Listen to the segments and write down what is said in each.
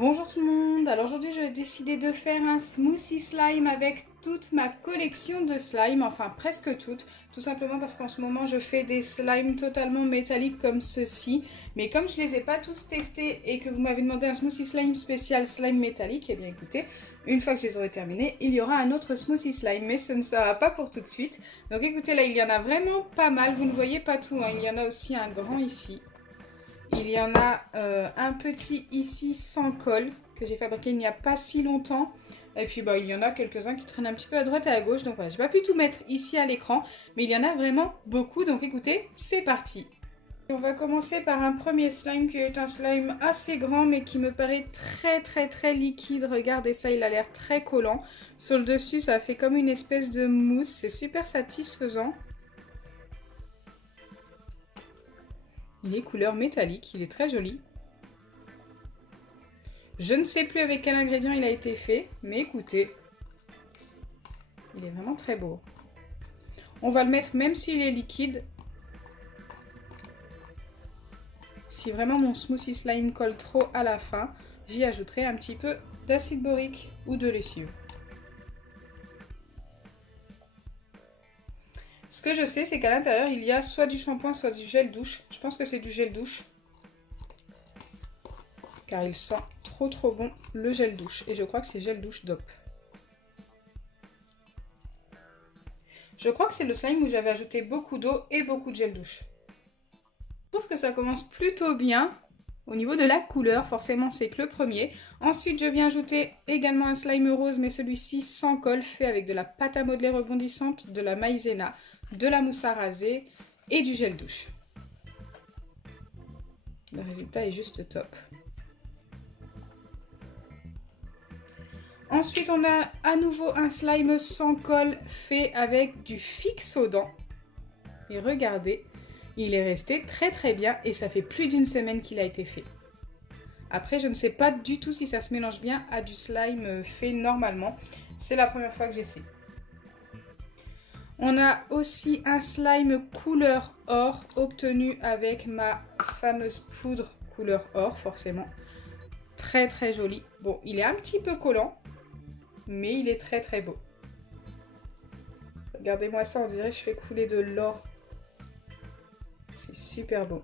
Bonjour tout le monde, alors aujourd'hui j'ai décidé de faire un smoothie slime avec toute ma collection de slime, enfin presque toutes, tout simplement parce qu'en ce moment je fais des slimes totalement métalliques comme ceci, mais comme je les ai pas tous testés et que vous m'avez demandé un smoothie slime spécial slime métallique, et bien écoutez, une fois que je les aurai terminés, il y aura un autre smoothie slime, mais ce ne sera pas pour tout de suite. Donc écoutez, là il y en a vraiment pas mal, vous ne voyez pas tout, hein. Il y en a aussi un grand ici. Il y en a un petit ici sans colle que j'ai fabriqué il n'y a pas si longtemps. Et puis il y en a quelques-uns qui traînent un petit peu à droite et à gauche. Donc voilà, j'ai pas pu tout mettre ici à l'écran. Mais il y en a vraiment beaucoup. Donc écoutez, c'est parti. Et on va commencer par un premier slime qui est un slime assez grand mais qui me paraît très liquide. Regardez ça, il a l'air très collant. Sur le dessus, ça fait comme une espèce de mousse. C'est super satisfaisant. Il est couleur métallique, il est très joli. Je ne sais plus avec quel ingrédient il a été fait, mais écoutez, il est vraiment très beau. On va le mettre même s'il est liquide. Si vraiment mon smoothie slime colle trop à la fin, j'y ajouterai un petit peu d'acide borique ou de lessive. Ce que je sais, c'est qu'à l'intérieur, il y a soit du shampoing, soit du gel douche. Je pense que c'est du gel douche. Car il sent trop bon le gel douche. Et je crois que c'est gel douche DOP. Je crois que c'est le slime où j'avais ajouté beaucoup d'eau et beaucoup de gel douche. Je trouve que ça commence plutôt bien. Au niveau de la couleur, forcément c'est que le premier. Ensuite je viens ajouter également un slime rose, mais celui-ci sans colle, fait avec de la pâte à modeler rebondissante, de la maïzena, de la mousse à raser et du gel douche. Le résultat est juste top. Ensuite on a à nouveau un slime sans colle fait avec du Fixodent. Et regardez, il est resté très bien et ça fait plus d'une semaine qu'il a été fait. Après, je ne sais pas du tout si ça se mélange bien à du slime fait normalement. C'est la première fois que j'essaie. On a aussi un slime couleur or obtenu avec ma fameuse poudre couleur or, forcément. Très joli. Bon, il est un petit peu collant, mais il est très beau. Regardez-moi ça, on dirait que je fais couler de l'or. C'est super beau.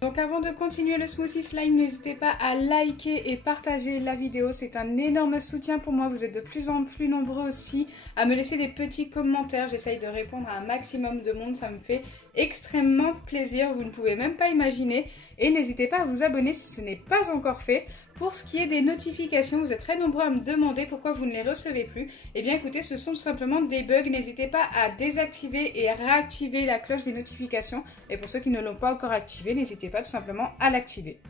Donc avant de continuer le smoothie slime, n'hésitez pas à liker et partager la vidéo. C'est un énorme soutien pour moi. Vous êtes de plus en plus nombreux aussi à me laisser des petits commentaires. J'essaye de répondre à un maximum de monde. Ça me fait extrêmement plaisir. Vous ne pouvez même pas imaginer. Et n'hésitez pas à vous abonner si ce n'est pas encore fait. Pour ce qui est des notifications, vous êtes très nombreux à me demander pourquoi vous ne les recevez plus. Eh bien écoutez, ce sont simplement des bugs. N'hésitez pas à désactiver et réactiver la cloche des notifications. Et pour ceux qui ne l'ont pas encore activée, n'hésitez pas tout simplement à l'activer.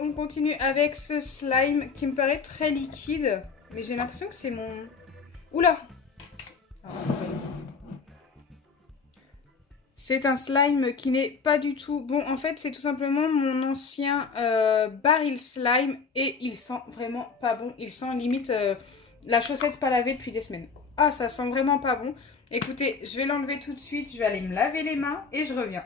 On continue avec ce slime qui me paraît très liquide. Mais j'ai l'impression que c'est mon... Oula! C'est un slime qui n'est pas du tout bon. En fait, c'est tout simplement mon ancien baril slime et il sent vraiment pas bon. Il sent limite la chaussette pas lavée depuis des semaines. Ah, ça sent vraiment pas bon. Écoutez, je vais l'enlever tout de suite. Je vais aller me laver les mains et je reviens.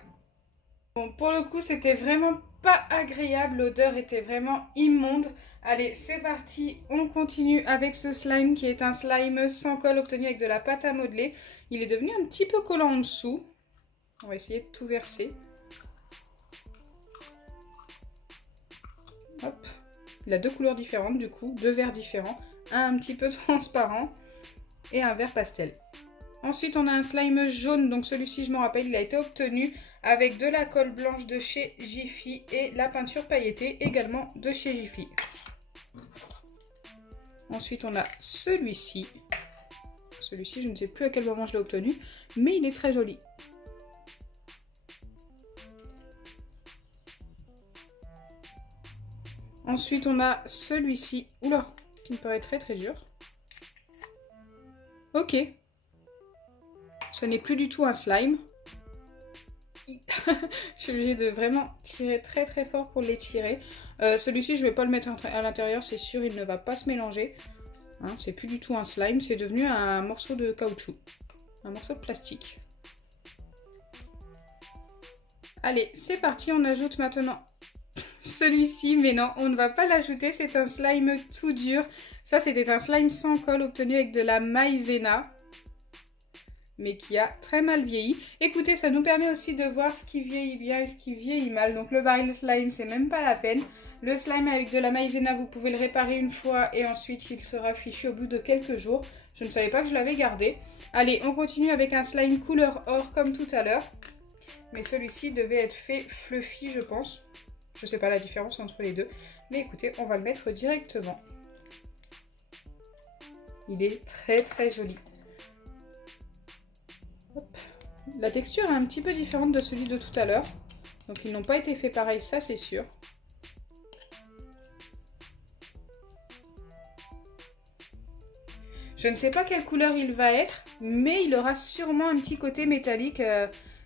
Bon, pour le coup, c'était vraiment pas agréable. L'odeur était vraiment immonde. Allez, c'est parti. On continue avec ce slime qui est un slime sans colle obtenu avec de la pâte à modeler. Il est devenu un petit peu collant en dessous. On va essayer de tout verser. Hop. Il a deux couleurs différentes du coup, deux verres différents. Un petit peu transparent et un vert pastel. Ensuite, on a un slime jaune. Donc celui-ci, je m'en rappelle, il a été obtenu avec de la colle blanche de chez Jiffy et la peinture pailletée également de chez Jiffy. Ensuite, on a celui-ci. Celui-ci, je ne sais plus à quel moment je l'ai obtenu, mais il est très joli. Ensuite, on a celui-ci. Oula, qui me paraît très dur. Ok. Ce n'est plus du tout un slime. Je suis obligée de vraiment tirer très fort pour l'étirer. Celui-ci, je ne vais pas le mettre à l'intérieur, c'est sûr, il ne va pas se mélanger. Hein, c'est plus du tout un slime, c'est devenu un morceau de caoutchouc. Un morceau de plastique. Allez, c'est parti, on ajoute maintenant celui-ci, mais non, on ne va pas l'ajouter, c'est un slime tout dur. Ça, c'était un slime sans colle obtenu avec de la maïzena, mais qui a très mal vieilli. Écoutez, ça nous permet aussi de voir ce qui vieillit bien et ce qui vieillit mal. Donc le baril slime, c'est même pas la peine. Le slime avec de la maïzena, vous pouvez le réparer une fois et ensuite il sera fichu au bout de quelques jours. Je ne savais pas que je l'avais gardé. Allez, on continue avec un slime couleur or comme tout à l'heure. Mais celui-ci devait être fait fluffy, je pense. Je ne sais pas la différence entre les deux. Mais écoutez, on va le mettre directement. Il est très très joli. Hop. La texture est un petit peu différente de celui de tout à l'heure. Donc ils n'ont pas été faits pareil, ça c'est sûr. Je ne sais pas quelle couleur il va être, mais il aura sûrement un petit côté métallique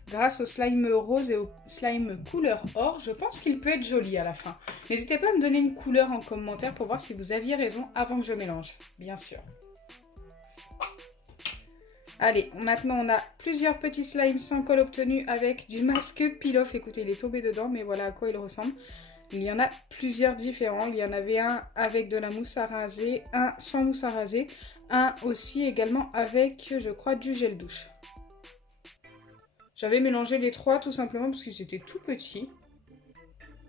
grâce au slime rose et au slime couleur or. Je pense qu'il peut être joli à la fin. N'hésitez pas à me donner une couleur en commentaire pour voir si vous aviez raison avant que je mélange, bien sûr. Allez, maintenant on a plusieurs petits slimes sans colle obtenus avec du masque peel-off. Écoutez, il est tombé dedans, mais voilà à quoi il ressemble. Il y en a plusieurs différents. Il y en avait un avec de la mousse à raser, un sans mousse à raser, un aussi également avec, je crois, du gel douche. J'avais mélangé les trois tout simplement parce qu'ils étaient tout petits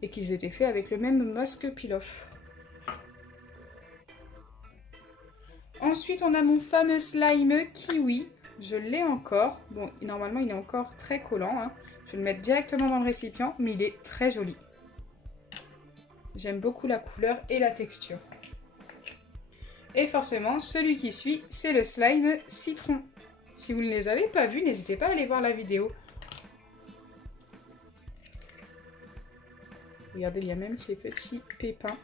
et qu'ils étaient faits avec le même masque peel-off. Ensuite, on a mon fameux slime kiwi. Je l'ai encore. Bon, normalement, il est encore très collant, hein. Je vais le mettre directement dans le récipient, mais il est très joli. J'aime beaucoup la couleur et la texture. Et forcément, celui qui suit, c'est le slime citron. Si vous ne les avez pas vus, n'hésitez pas à aller voir la vidéo. Regardez, il y a même ces petits pépins.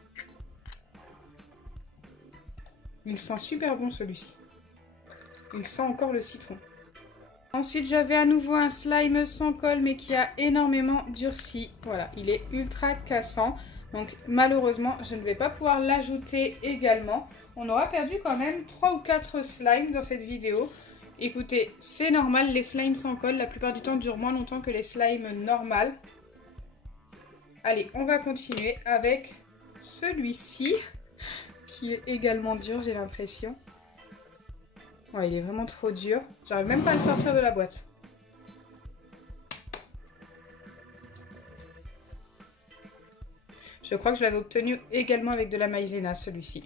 Il sent super bon celui-ci. Il sent encore le citron. Ensuite, j'avais à nouveau un slime sans colle, mais qui a énormément durci. Voilà, il est ultra cassant. Donc malheureusement, je ne vais pas pouvoir l'ajouter également. On aura perdu quand même 3 ou 4 slimes dans cette vidéo. Écoutez, c'est normal, les slimes sans colle, la plupart du temps, durent moins longtemps que les slimes normales. Allez, on va continuer avec celui-ci, qui est également dur, j'ai l'impression. Ouais, il est vraiment trop dur. J'arrive même pas à le sortir de la boîte. Je crois que je l'avais obtenu également avec de la maïzena, celui-ci.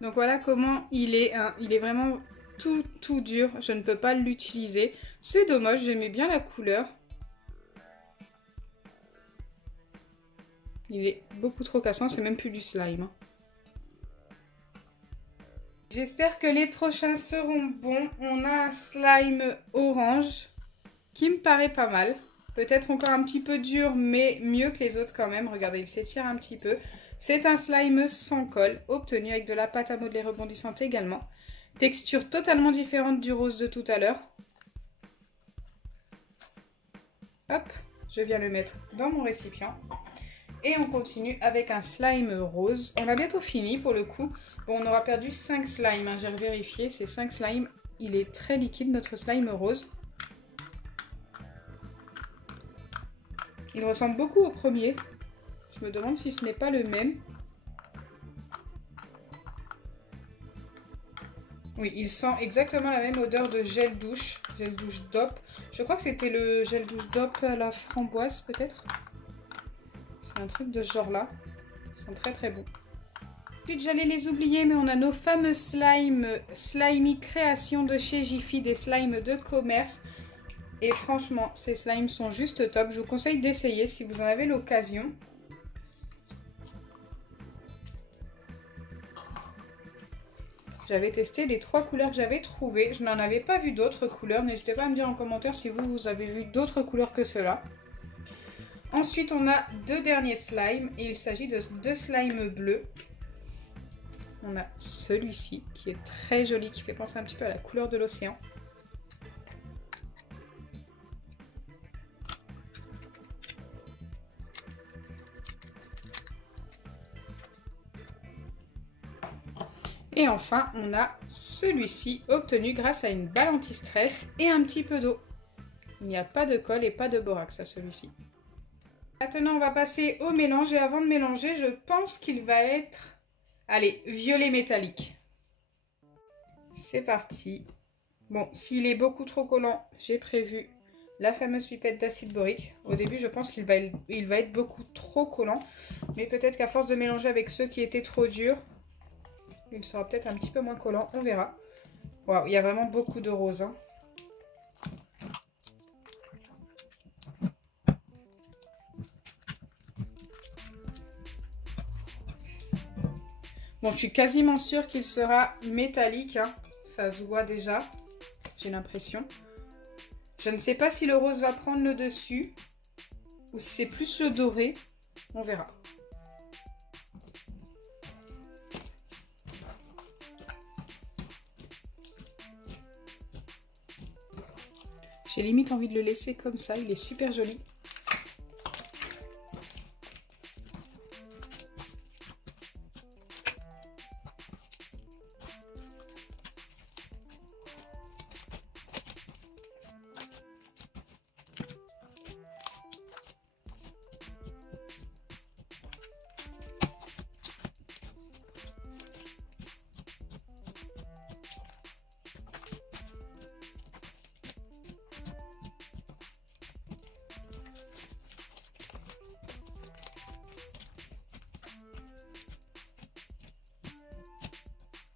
Donc voilà comment il est. Hein. Il est vraiment tout dur. Je ne peux pas l'utiliser. C'est dommage, j'aimais bien la couleur. Il est beaucoup trop cassant, c'est même plus du slime. Hein. J'espère que les prochains seront bons. On a un slime orange qui me paraît pas mal. Peut-être encore un petit peu dur, mais mieux que les autres quand même. Regardez, il s'étire un petit peu. C'est un slime sans colle, obtenu avec de la pâte à modeler rebondissante également. Texture totalement différente du rose de tout à l'heure. Hop, je viens le mettre dans mon récipient. Et on continue avec un slime rose. On a bientôt fini pour le coup. Bon, on aura perdu 5 slimes, hein, j'ai vérifié. C'est 5 slimes. Il est très liquide, notre slime rose. Il ressemble beaucoup au premier. Je me demande si ce n'est pas le même. Oui, il sent exactement la même odeur de gel douche DOP. Je crois que c'était le gel douche DOP à la framboise, peut-être. C'est un truc de ce genre-là. Ils sont très très bons. Ensuite, j'allais les oublier, mais on a nos fameux slimes Slimy Création de chez Jiffy, des slimes de commerce. Et franchement, ces slimes sont juste top. Je vous conseille d'essayer si vous en avez l'occasion. J'avais testé les 3 couleurs que j'avais trouvées. Je n'en avais pas vu d'autres couleurs. N'hésitez pas à me dire en commentaire si vous avez vu d'autres couleurs que ceux-là. Ensuite, on a 2 derniers slimes. Et il s'agit de 2 slimes bleus. On a celui-ci qui est très joli, qui fait penser un petit peu à la couleur de l'océan. Et enfin, on a celui-ci obtenu grâce à une balle anti-stress et un petit peu d'eau. Il n'y a pas de colle et pas de borax à celui-ci. Maintenant, on va passer au mélange. Et avant de mélanger, je pense qu'il va être, allez, violet métallique. C'est parti. Bon, s'il est beaucoup trop collant, j'ai prévu la fameuse pipette d'acide borique. Au début, je pense qu'il va être beaucoup trop collant. Mais peut-être qu'à force de mélanger avec ceux qui étaient trop durs, il sera peut-être un petit peu moins collant. On verra. Waouh, il y a vraiment beaucoup de rose, hein. Bon, je suis quasiment sûre qu'il sera métallique, hein. Ça se voit déjà, j'ai l'impression. Je ne sais pas si le rose va prendre le dessus ou si c'est plus le doré. On verra. J'ai limite envie de le laisser comme ça, il est super joli.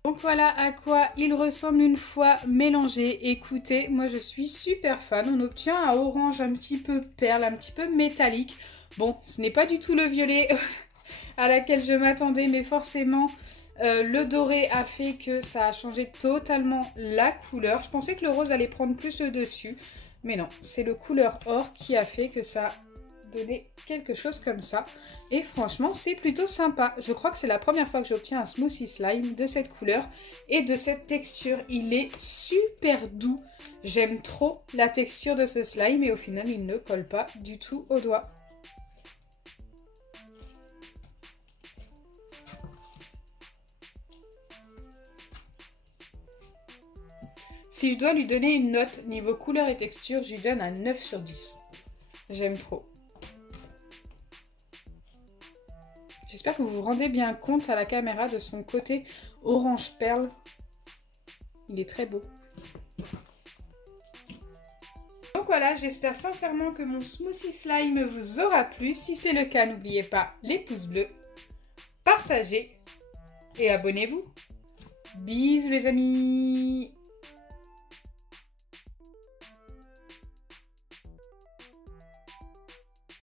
Donc voilà à quoi il ressemble une fois mélangé. Écoutez, moi je suis super fan. On obtient un orange un petit peu perle, un petit peu métallique. Bon, ce n'est pas du tout le violet à laquelle je m'attendais, mais forcément le doré a fait que ça a changé totalement la couleur. Je pensais que le rose allait prendre plus le dessus, mais non, c'est le couleur or qui a fait que ça donner quelque chose comme ça. Et franchement, c'est plutôt sympa. Je crois que c'est la première fois que j'obtiens un smoothie slime de cette couleur et de cette texture. Il est super doux. J'aime trop la texture de ce slime et au final, il ne colle pas du tout au doigt. Si je dois lui donner une note niveau couleur et texture, je lui donne un 9 sur 10. J'aime trop. J'espère que vous vous rendez bien compte à la caméra de son côté orange perle. Il est très beau. Donc voilà, j'espère sincèrement que mon smoothie slime vous aura plu. Si c'est le cas, n'oubliez pas les pouces bleus, partagez et abonnez-vous. Bisous les amis!